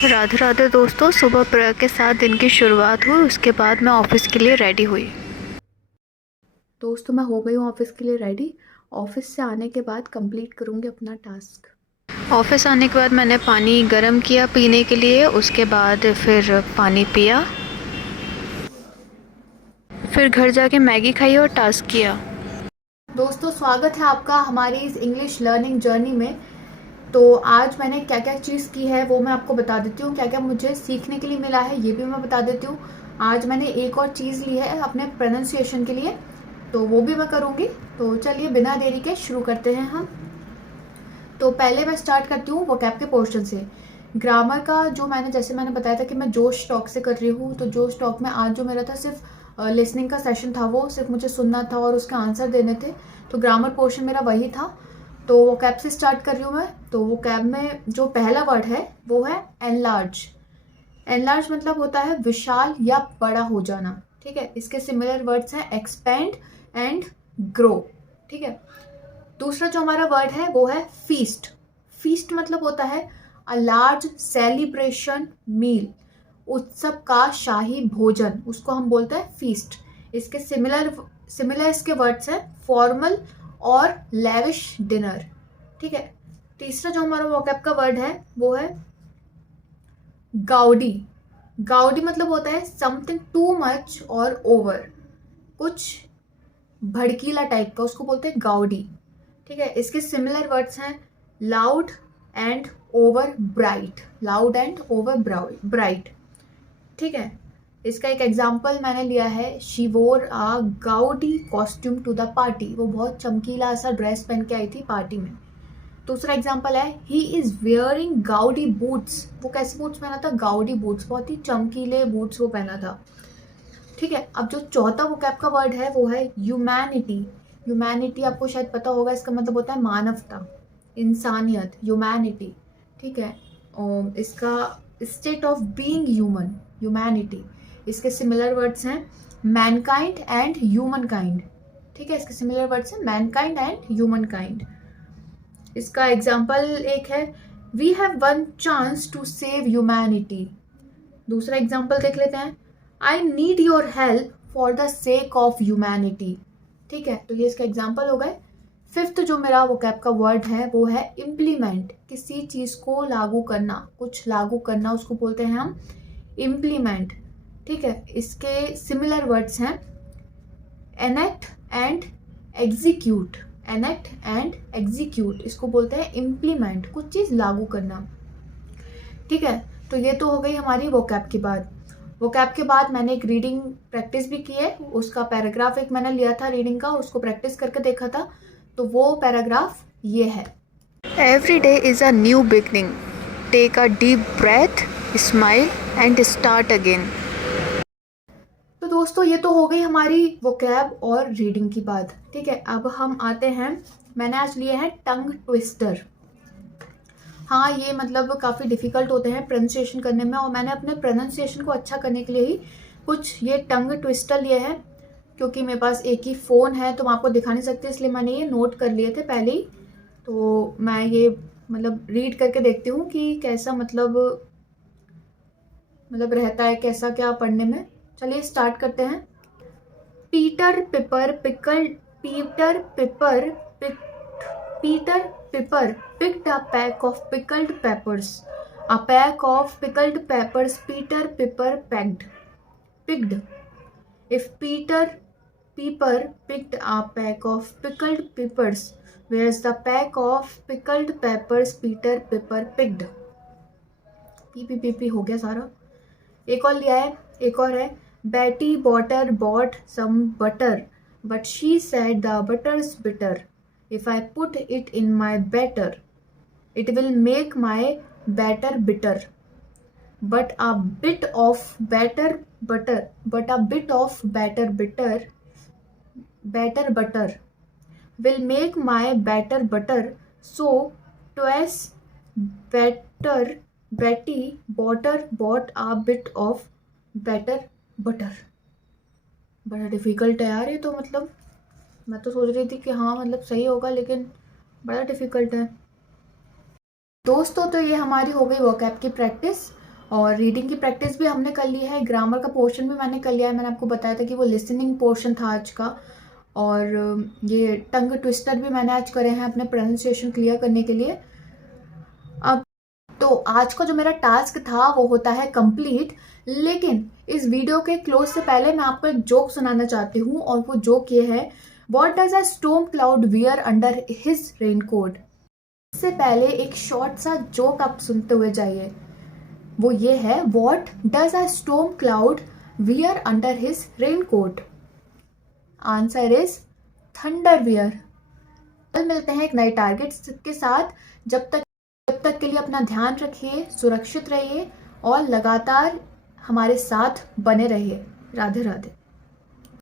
राधे राधे दोस्तों। सुबह प्रेयर के साथ दिन की शुरुआत हुई। उसके बाद मैं ऑफिस के लिए रेडी हुई। दोस्तों मैं हो गई हूँ ऑफिस के लिए रेडी। ऑफिस से आने के बाद कंप्लीट करूँगी अपना टास्क। ऑफिस आने के बाद मैंने पानी गर्म किया पीने के लिए। उसके बाद फिर पानी पिया। फिर घर जाके मैगी खाई और टास्क किया। दोस्तों स्वागत है आपका हमारी इस इंग्लिश लर्निंग जर्नी में। तो आज मैंने क्या क्या चीज़ की है वो मैं आपको बता देती हूँ। क्या क्या मुझे सीखने के लिए मिला है ये भी मैं बता देती हूँ। आज मैंने एक और चीज़ ली है अपने प्रोनाउंसिएशन के लिए, तो वो भी मैं करूँगी। तो चलिए बिना देरी के शुरू करते हैं हम। तो पहले मैं स्टार्ट करती हूँ वोकैब के पोर्शन से। ग्रामर का जो जैसे मैंने बताया था कि मैं जोश टॉक से कर रही हूँ, तो जोश टॉक में आज जो मेरा था सिर्फ लिसनिंग का सेशन था, वो सिर्फ मुझे सुनना था और उसके आंसर देने थे। तो ग्रामर पोर्शन मेरा वही था। तो वोकैब से स्टार्ट कर रही हूँ मैं। तो वोकैब में जो पहला वर्ड है वो है एनलार्ज। एनलार्ज मतलब होता है विशाल या बड़ा हो जाना। ठीक है, इसके सिमिलर वर्ड्स हैं एक्सपेंड एंड ग्रो। ठीक है, दूसरा जो हमारा वर्ड है वो है फीस्ट। फीस्ट मतलब होता है अ लार्ज सेलिब्रेशन मील, उत्सव का शाही भोजन, उसको हम बोलते हैं फीस्ट। इसके सिमिलर इसके वर्ड्स हैं फॉर्मल और लेविश डिनर। ठीक है, तीसरा जो हमारा वोकैब का वर्ड है वो है गाउडी। गाउडी मतलब होता है समथिंग टू मच और ओवर, कुछ भड़कीला टाइप का, उसको बोलते हैं गाउडी। ठीक है, इसके सिमिलर वर्ड्स हैं loud and over bright. Loud and over bright. ठीक है, इसका एक एग्जाम्पल मैंने लिया है, she wore a gaudy costume to the party. वो बहुत चमकीला सा ड्रेस पहन के आई थी पार्टी में। दूसरा एग्जाम्पल है he is wearing Goudie boots. वो कैसे बूट्स पहना था? गाउडी बूट्स, बहुत ही चमकीले बूट्स वो पहना था। ठीक है, अब जो चौथा वोकैब का वर्ड है वो है ह्यूमैनिटी। ह्यूमैनिटी आपको शायद पता होगा, इसका मतलब होता है मानवता, इंसानियत, ह्यूमैनिटी। ठीक है, और इसका state of being human, humanity. इसके सिमिलर वर्ड्स हैं मैनकाइंड एंड ह्यूमन काइंड। ठीक है, इसके सिमिलर वर्ड्स हैं मैनकाइंड एंड ह्यूमन काइंड। इसका एग्जाम्पल एक है we have one chance to save humanity. दूसरा एग्जाम्पल देख लेते हैं I need your help for the sake of humanity. ठीक है, तो ये इसका एग्जाम्पल हो गए। फिफ्थ जो मेरा वोकैब का वर्ड है वो है इम्प्लीमेंट। किसी चीज़ को लागू करना, कुछ लागू करना, उसको बोलते हैं हम इम्प्लीमेंट। ठीक है, इसके सिमिलर वर्ड्स हैं enact and execute. Enact and execute, इसको बोलते हैं इम्प्लीमेंट, कुछ चीज़ लागू करना। ठीक है, तो ये तो हो गई हमारी वोकैब की बात। वोकैब के बाद मैंने एक रीडिंग प्रैक्टिस भी की है। उसका पैराग्राफ एक मैंने लिया था रीडिंग का, उसको प्रैक्टिस करके देखा था। तो वो पैराग्राफ ये है। Every day is a new beginning, take a deep breath, smile and start again. तो दोस्तों ये तो हो गई हमारी वोकैब और रीडिंग की बात। ठीक है, अब हम आते हैं, मैंने आज लिए हैं टंग ट्विस्टर। हाँ, ये मतलब काफ़ी डिफ़िकल्ट होते हैं प्रोनाउंसिएशन करने में, और मैंने अपने प्रोनाउंसिएशन को अच्छा करने के लिए ही कुछ ये टंग ट्विस्टर लिए हैं। क्योंकि मेरे पास एक ही फ़ोन है तो मैं आपको दिखा नहीं सकती, इसलिए मैंने ये नोट कर लिए थे पहले ही। तो मैं ये मतलब रीड करके देखती हूँ कि कैसा मतलब रहता है, कैसा क्या पढ़ने में। चलिए स्टार्ट करते हैं। Peter Piper pickle Peter Piper pick Peter Pepper picked a pack of pickled peppers. A pack of pickled peppers Peter Pepper picked. If Peter Pepper picked a pack of pickled peppers, where's the pack of pickled peppers Peter Pepper picked? P हो गया सारा। एक और लिया है, एक और है Betty Botter bought some butter, but she said the butter's bitter. If I put it in my batter, it will make my batter bitter. But a bit of batter butter will make my batter butter. So twice better Betty bought a bit of batter butter. बड़ा difficult है यार ये तो, मतलब मैं तो सोच रही थी कि हाँ मतलब सही होगा, लेकिन बड़ा डिफिकल्ट है। दोस्तों तो ये हमारी हो गई वोकैब की प्रैक्टिस। और रीडिंग की प्रैक्टिस भी हमने कर ली है, ग्रामर का पोर्शन भी मैंने कर लिया है। मैंने आपको बताया था कि वो लिसनिंग पोर्शन था आज का, और ये टंग ट्विस्टर भी मैंने आज करे हैं अपने प्रोनाउंसिएशन क्लियर करने के लिए। अब तो आज का जो मेरा टास्क था वो होता है कंप्लीट, लेकिन इस वीडियो के क्लोज से पहले मैं आपको एक जोक सुनाना चाहती हूँ, और वो जोक ये है, what does a storm cloud wear under his raincoat. इससे पहले एक शॉर्ट सा जोक आप सुनते हुए जाइए, वो ये है, what does a storm cloud wear under his raincoat. Answer is thunder wear. कल मिलते हैं एक नए टारगेट के साथ। जब तक के लिए अपना ध्यान रखिए, सुरक्षित रहिए और लगातार हमारे साथ बने रहिए। राधे राधे।